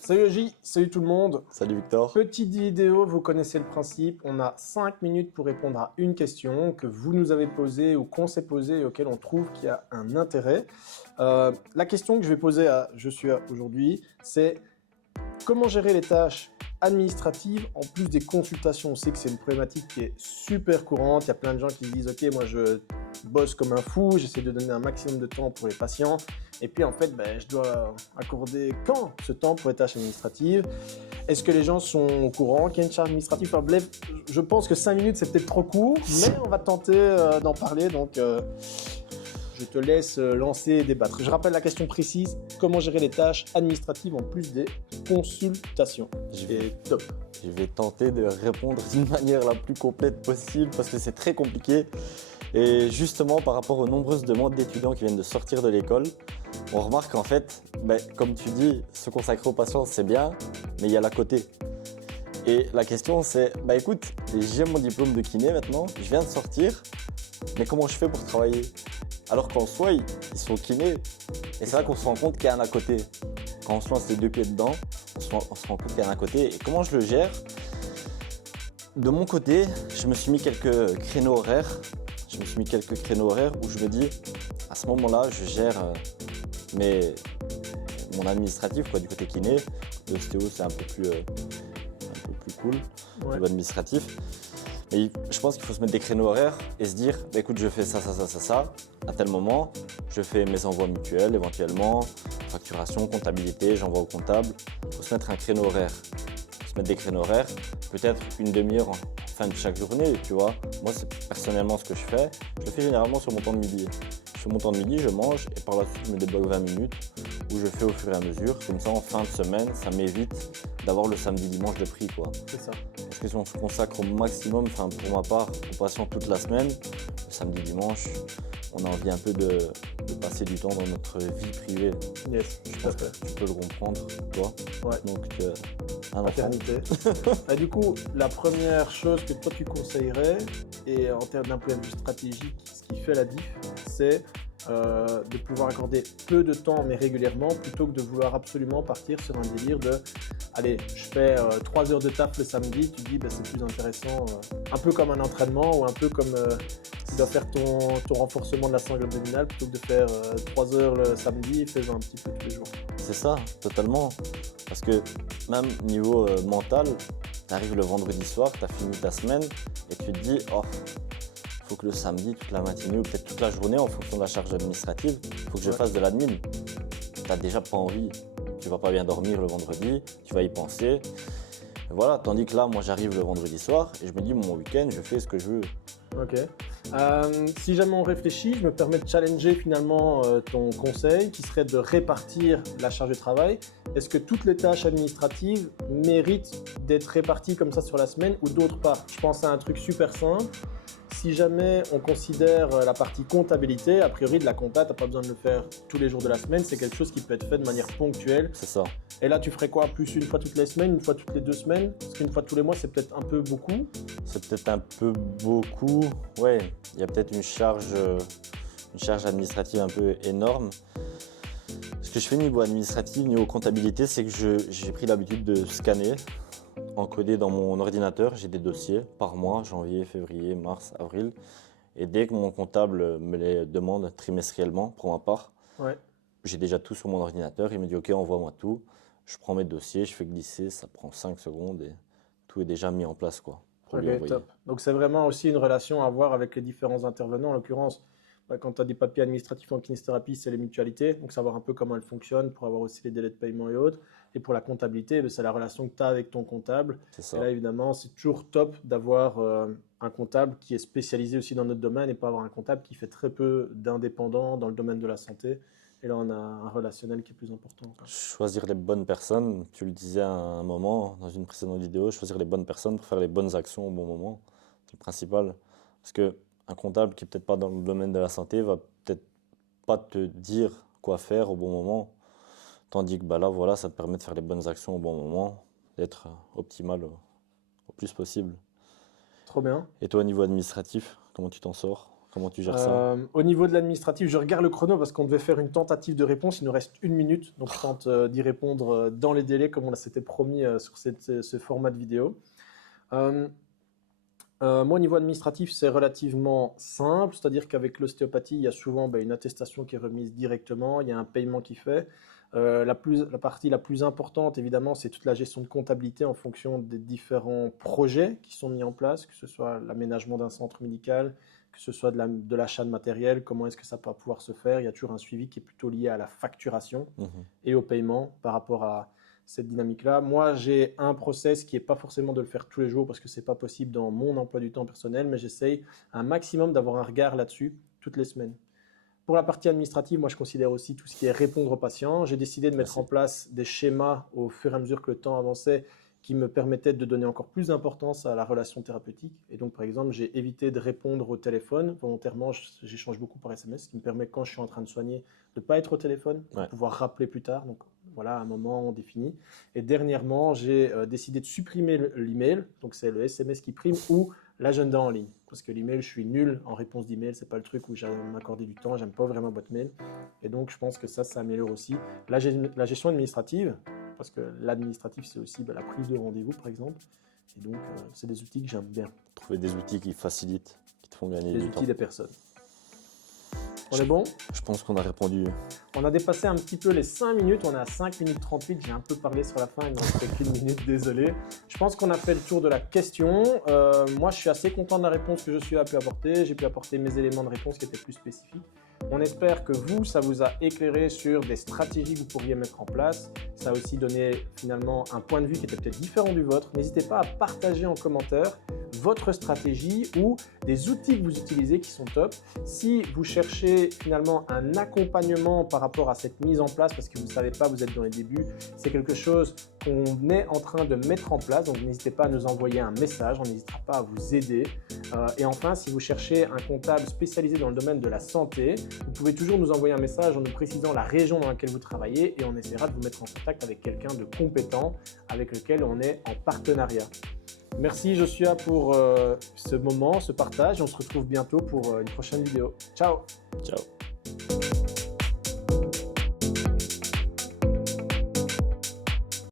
Salut Oji, salut tout le monde. Salut Victor. Petite vidéo, vous connaissez le principe. On a 5 minutes pour répondre à une question que vous nous avez posée ou qu'on s'est posée et auquel on trouve qu'il y a un intérêt. La question que je vais poser à Joshua aujourd'hui, c'est comment gérer les tâches administratives en plus des consultations. On sait que c'est une problématique qui est super courante. Il y a plein de gens qui se disent « Ok, moi je bosse comme un fou, j'essaie de donner un maximum de temps pour les patients. Et puis en fait, je dois accorder quand ce temps pour les tâches administratives? Est-ce que les gens sont au courant qu'il y a une charge administrative? Enfin bref, je pense que 5 minutes c'est peut-être trop court, mais on va tenter d'en parler. Donc je te laisse lancer et débattre. Je rappelle la question précise, comment gérer les tâches administratives en plus des consultations? Top. Je vais tenter de répondre d'une manière la plus complète possible parce que c'est très compliqué. Et justement, par rapport aux nombreuses demandes d'étudiants qui viennent de sortir de l'école, on remarque qu'en fait, comme tu dis, se consacrer aux patients, c'est bien, mais il y a l'à côté. Et la question c'est, écoute, j'ai mon diplôme de kiné maintenant, je viens de sortir, mais comment je fais pour travailler? Alors qu'en soi, ils sont kinés. Et c'est là qu'on se rend compte qu'il y a un à côté. Quand on se lance les deux pieds dedans, on se rend compte qu'il y a un à côté. Et comment je le gère? De mon côté, je me suis mis quelques créneaux horaires. Où je me dis, à ce moment-là, je gère mon administratif, du côté kiné. L'ostéo, c'est un peu plus cool, au niveau administratif. Mais je pense qu'il faut se mettre des créneaux horaires et se dire, écoute, je fais ça, à tel moment, je fais mes envois mutuels éventuellement, facturation, comptabilité, j'envoie au comptable. Il faut se mettre un créneau horaire. Se mettre des créneaux horaires, peut-être une demi-heure en fin de chaque journée, tu vois. Moi, c'est personnellement ce que je fais. Je le fais généralement sur mon temps de midi. Je fais mon temps de midi, je mange et par la suite, je me débloque 20 minutes où je fais au fur et à mesure. Comme ça, en fin de semaine, ça m'évite d'avoir le samedi-dimanche de pris, quoi. C'est ça. Parce que si on se consacre au maximum, pour ma part, aux patients toute la semaine, le samedi-dimanche, on a envie un peu de passer du temps dans notre vie privée. Yes, je pense que tu peux le comprendre, toi. Ouais. Donc, maternité. Du coup, la première chose que toi tu conseillerais, et en termes d'un point de vue stratégique, ce qui fait la diff, c'est de pouvoir accorder peu de temps mais régulièrement plutôt que de vouloir absolument partir sur un délire de allez, je fais 3 heures de taf le samedi, tu te dis c'est plus intéressant, un peu comme un entraînement ou un peu comme tu dois faire ton renforcement de la sangle abdominale plutôt que de faire 3 heures le samedi, fais-en un petit peu tous les jours. C'est ça, totalement. Parce que même niveau mental, tu arrives le vendredi soir, tu as fini ta semaine et tu te dis faut que le samedi, toute la matinée ou peut-être toute la journée en fonction de la charge administrative, il faut que je fasse de l'admin. Tu n'as déjà pas envie. Tu vas pas bien dormir le vendredi, tu vas y penser. Voilà, tandis que là, moi j'arrive le vendredi soir et je me dis mon week-end, je fais ce que je veux. Ok. Si jamais on réfléchit, je me permets de challenger finalement ton conseil qui serait de répartir la charge de travail. Est-ce que toutes les tâches administratives méritent d'être réparties comme ça sur la semaine ou d'autres pas? Je pense à un truc super simple. Si jamais on considère la partie comptabilité, a priori de la compta, tu n'as pas besoin de le faire tous les jours de la semaine, c'est quelque chose qui peut être fait de manière ponctuelle. C'est ça. Et là, tu ferais quoi? Plus une fois toutes les semaines, une fois toutes les 2 semaines? Parce qu'une fois tous les mois, c'est peut-être un peu beaucoup. C'est peut-être un peu beaucoup. Ouais, il y a peut-être une charge administrative un peu énorme. Ce que je fais niveau administratif, niveau comptabilité, c'est que j'ai pris l'habitude de scanner, encoder dans mon ordinateur. J'ai des dossiers par mois, janvier, février, mars, avril. Et dès que mon comptable me les demande trimestriellement, pour ma part, j'ai déjà tout sur mon ordinateur. Il me dit « Ok, envoie-moi tout ». Je prends mes dossiers, je fais glisser, ça prend 5 secondes et tout est déjà mis en place, quoi, pour lui envoyer. Top. Donc c'est vraiment aussi une relation à avoir avec les différents intervenants. En l'occurrence, quand tu as des papiers administratifs en kinésithérapie, c'est les mutualités, donc savoir un peu comment elles fonctionnent pour avoir aussi les délais de paiement et autres. Et pour la comptabilité, c'est la relation que tu as avec ton comptable. C'est ça. Et là, évidemment, c'est toujours top d'avoir un comptable qui est spécialisé aussi dans notre domaine et pas avoir un comptable qui fait très peu d'indépendants dans le domaine de la santé. Et là, on a un relationnel qui est plus important. Choisir les bonnes personnes, tu le disais à un moment dans une précédente vidéo, choisir les bonnes personnes pour faire les bonnes actions au bon moment, c'est le principal. Parce qu'un comptable qui n'est peut-être pas dans le domaine de la santé va peut-être pas te dire quoi faire au bon moment, tandis que là, voilà, ça te permet de faire les bonnes actions au bon moment, d'être optimal au plus possible. Trop bien. Et toi, au niveau administratif, comment tu t'en sors? Comment tu gères ça? Au niveau de l'administratif, je regarde le chrono parce qu'on devait faire une tentative de réponse. Il nous reste 1 minute, donc je tente d'y répondre dans les délais comme on s'était promis sur ce format de vidéo. Moi, au niveau administratif, c'est relativement simple, c'est-à-dire qu'avec l'ostéopathie, il y a souvent une attestation qui est remise directement, il y a un paiement qui est fait. La partie la plus importante, évidemment, c'est toute la gestion de comptabilité en fonction des différents projets qui sont mis en place, que ce soit l'aménagement d'un centre médical, que ce soit de l'achat de matériel, comment est-ce que ça va pouvoir se faire. Il y a toujours un suivi qui est plutôt lié à la facturation et au paiement par rapport à cette dynamique-là. Moi, j'ai un process qui n'est pas forcément de le faire tous les jours parce que ce n'est pas possible dans mon emploi du temps personnel, mais j'essaye un maximum d'avoir un regard là-dessus toutes les semaines. Pour la partie administrative, moi, je considère aussi tout ce qui est répondre aux patients. J'ai décidé de mettre en place des schémas au fur et à mesure que le temps avançait qui me permettaient de donner encore plus d'importance à la relation thérapeutique. Et donc, par exemple, j'ai évité de répondre au téléphone. Volontairement, j'échange beaucoup par SMS, ce qui me permet, quand je suis en train de soigner, de ne pas être au téléphone, de pouvoir rappeler plus tard. Donc, voilà, un moment défini. Et dernièrement, j'ai décidé de supprimer l'email. Donc, c'est le SMS qui prime ou l'agenda en ligne. Parce que l'email, je suis nul en réponse d'email. Ce n'est pas le truc où j'aime m'accorder du temps. J'aime pas vraiment boîte mail. Et donc, je pense que ça améliore aussi la gestion administrative. Parce que l'administratif, c'est aussi la prise de rendez-vous, par exemple. Et donc, c'est des outils que j'aime bien. Trouver des outils qui facilitent, qui te font gagner du temps. Les outils des personnes. On est bon? Je pense qu'on a répondu. On a dépassé un petit peu les 5 minutes. On est à 5 minutes 38. J'ai un peu parlé sur la fin. Il ne me restait qu'une minute, désolé. Je pense qu'on a fait le tour de la question. Moi, je suis assez content de la réponse que je suis pu apporter. J'ai pu apporter mes éléments de réponse qui étaient plus spécifiques. On espère que vous, ça vous a éclairé sur des stratégies que vous pourriez mettre en place. Ça a aussi donné finalement un point de vue qui était peut-être différent du vôtre. N'hésitez pas à partager en commentaire votre stratégie ou des outils que vous utilisez qui sont top. Si vous cherchez finalement un accompagnement par rapport à cette mise en place, parce que vous ne savez pas, vous êtes dans les débuts, c'est quelque chose qu'on est en train de mettre en place. Donc n'hésitez pas à nous envoyer un message, on n'hésitera pas à vous aider. Et enfin, si vous cherchez un comptable spécialisé dans le domaine de la santé, vous pouvez toujours nous envoyer un message en nous précisant la région dans laquelle vous travaillez et on essaiera de vous mettre en contact avec quelqu'un de compétent avec lequel on est en partenariat. Merci Joshua pour ce moment, ce partage. On se retrouve bientôt pour une prochaine vidéo. Ciao! Ciao!